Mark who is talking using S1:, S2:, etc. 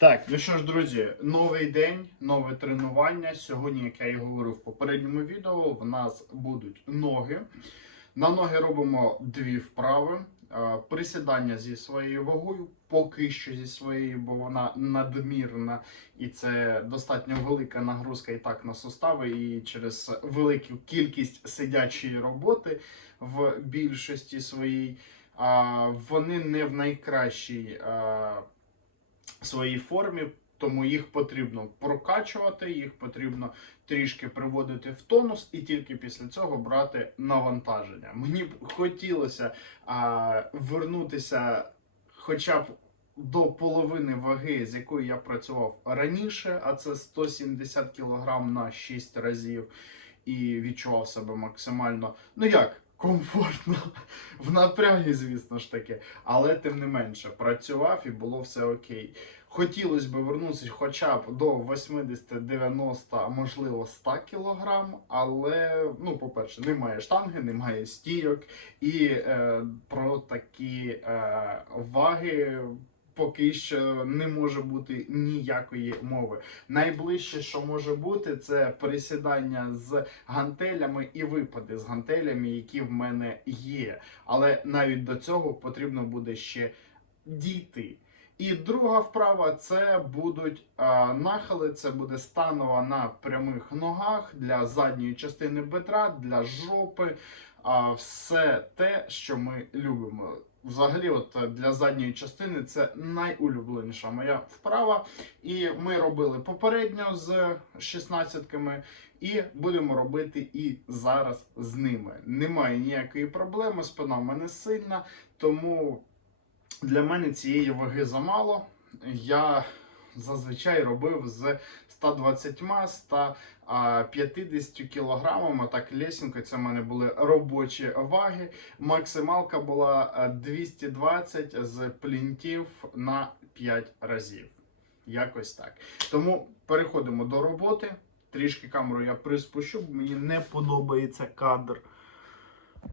S1: Так, ну що ж, друзі, новий день, нове тренування. Сьогодні, як я і говорив в попередньому відео, в нас будуть ноги. На ноги робимо дві вправи. Присідання зі своєю вагою, поки що зі своєю, бо вона надмірна, і це достатньо велика нагрузка і так на сустави, і через велику кількість сидячої роботи в більшості своїй. Вони не в найкращій своїй формі, тому їх потрібно прокачувати, їх потрібно трішки приводити в тонус, і тільки після цього брати навантаження. Мені б хотілося а, вернутися хоча б до половини ваги, з якою я працював раніше, а це 170 кг на 6 разів, і відчував себе максимально, ну як, комфортно, в напрягі, звісно ж таки, але тим не менше працював і було все окей. Хотілося б вернутися хоча б до 80-90, можливо 100 кг, але, ну, по-перше, немає штанги, немає стійок, і е, про такі е, ваги поки що не може бути ніякої мови. Найближче, що може бути, це присідання з гантелями і випади з гантелями, які в мене є. Але навіть до цього потрібно буде ще дійти. І друга вправа це будуть а, нахили. Це буде станова на прямих ногах для задньої частини бедра, для жопи. Все те, що ми любимо. Взагалі, от е, для задньої частини це найулюбленіша моя вправа. І ми робили попередньо з 16-ками, і будемо робити і зараз з ними. Немає ніякої проблеми, спина в мене сильна, тому для мене цієї ваги замало. Я зазвичай робив з 120 150 кілограмами. Так, лесінка, це в мене були робочі ваги. Максималка була е, 220 з плінтів на 5 разів. Якось так. Тому переходимо до роботи. Трішки камеру я приспущу, бо мені не подобається кадр.